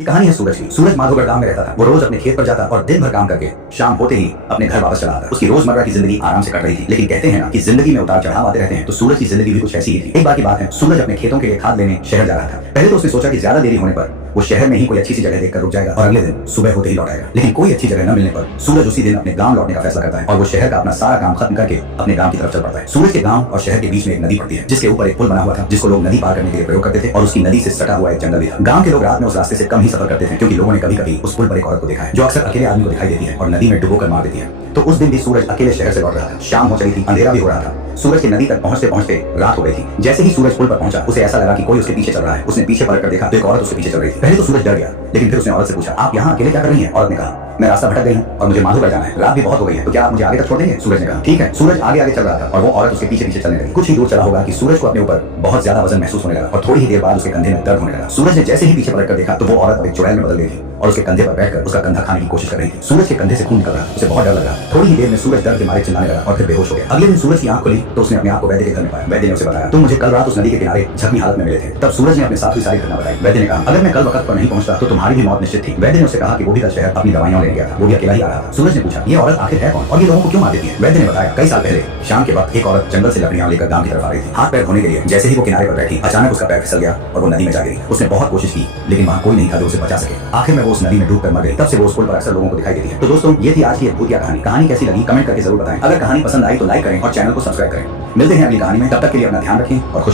ये कहानी है सूरज की। सूरज माधोगढ़ गांव में रहता था। वो रोज अपने खेत पर जाता और दिन भर काम करके शाम होते ही अपने घर वापस चला आता। उसकी रोजमर्रा की जिंदगी आराम से कट रही थी, लेकिन कहते हैं ना कि जिंदगी में उतार चढ़ाव आते रहते हैं, तो सूरज की जिंदगी भी कुछ ऐसी ही थी। एक बार की बात है, सूरज अपने खेतों के लिए खाद लेने शहर जा रहा था। पहले तो उसने सोचा कि ज्यादा देरी होने पर वो शहर में ही कोई अच्छी सी जगह देखकर रुक जाएगा और अगले दिन सुबह होते ही लौट आएगा। लेकिन कोई अच्छी जगह न मिलने पर सूरज उसी दिन अपने गांव लौटने का फैसला करता है और वो शहर का अपना सारा काम खत्म करके अपने गांव की तरफ चल पड़ता है। सूरज के गांव और शहर के बीच में एक नदी पड़ती है, जिसके ऊपर एक पुल बना हुआ था, जिसको लोग नदी पार करने के लिए प्रयोग करते थे, और उसकी नदी से सटा हुआ एक जंगल भी था। गांव के लोग रात में उस रास्ते से कम ही सफर करते थे, क्योंकि लोगों ने कभी कभी उस पुल पर एक औरत को देखा है जो अक्सर अकेले आदमी को दिखाई देती है और नदी में डुबोकर मार देती है। तो उस दिन भी सूरज अकेले शहर से लौट रहा था। शाम हो चली थी, अंधेरा भी हो रहा था। सूरज की नदी तक पहुंचते पहुंचते रात हो गई थी। जैसे ही सूरज पुल पर पहुंचा, उसे ऐसा लगा कि कोई उसके पीछे चल रहा है। उसने पीछे पलट कर देखा तो एक औरत उसके पीछे चल रही थी। पहले तो सूरज डर गया, लेकिन फिर उसने औरत से पूछा, आप यहाँ अकेले क्या कर रही हैं? औरत ने कहा, मैं रास्ता भटक गई हूँ और मुझे माधोगढ़ जाना है। रात भी बहुत हो गई है, तो क्या आप मुझे आगे तक छोड़ देंगे? सूरज ने कहा, ठीक है। सूरज आगे आगे चल रहा था और वो औरत उसके पीछे पीछे चलने लगी। कुछ ही दूर चला होगा कि सूरज को अपने ऊपर बहुत ज्यादा वजन महसूस होने लगा और थोड़ी ही देर बाद उसके कंधे में दर्द होने लगा। सूरज ने जैसे ही पीछे पलट कर देखा तो वो औरत एक चुड़ैल में बदल गई थी और उसके कंधे पर बैठकर उसका कंधा खाने की कोशिश कर रही थी। सूरज के कंधे से खून निकल रहा, उसे बहुत डर लगा। थोड़ी ही देर में सूरज दर्द के मारे चिल्लाने लगा और फिर बेहोश हो गया। अगले दिन सूरज की आंख खुली तो उसने अपने आप को वैद्य के घर में पाया। वैद्य ने उसे बताया, तुम मुझे कल रात उस नदी के किनारे जख्मी हालत में मिले थे। तब सूरज ने अपने साथ हुई सारी घटना बताई। वैद्य ने कहा, अगर मैं कल वक्त पर नहीं पहुंचता तो तुम्हारी भी मौत निश्चित थी। वैद्य ने उससे कहा कि वो भी कल शहर अपनी दवाइयां लेने गया था, वो भी अकेला ही आ रहा था। सूरज ने पूछा, ये औरत आखिर है कौन और ये लोगों को क्यों मार देती है? वैद्य ने बताया, कई साल पहले शाम के वक्त एक औरत जंगल से लकड़ियां लेकर गांव की तरफ आ रही थी। हाथ पैर धोने के लिए जैसे ही वो किनारे पर बैठी, अचानक उसका पैर फिसल गया और वो नदी में जा गिरी। उसने बहुत कोशिश की, लेकिन वहाँ कोई नहीं था जो उसे बचा सके। आखिर में वो उस नदी में डूब कर मर गई। तब से वो उस पुल पर अक्सर लोगों को दिखाई देती है। तो दोस्तों, ये थी आज की अद्भुत कहानी। कहानी कैसी लगी कमेंट करके जरूर बताएं। अगर कहानी पसंद आई तो लाइक करें और चैनल को सब्सक्राइब करें। मिलते हैं अगली कहानी में, तब तक के लिए अपना ध्यान रखें और खुश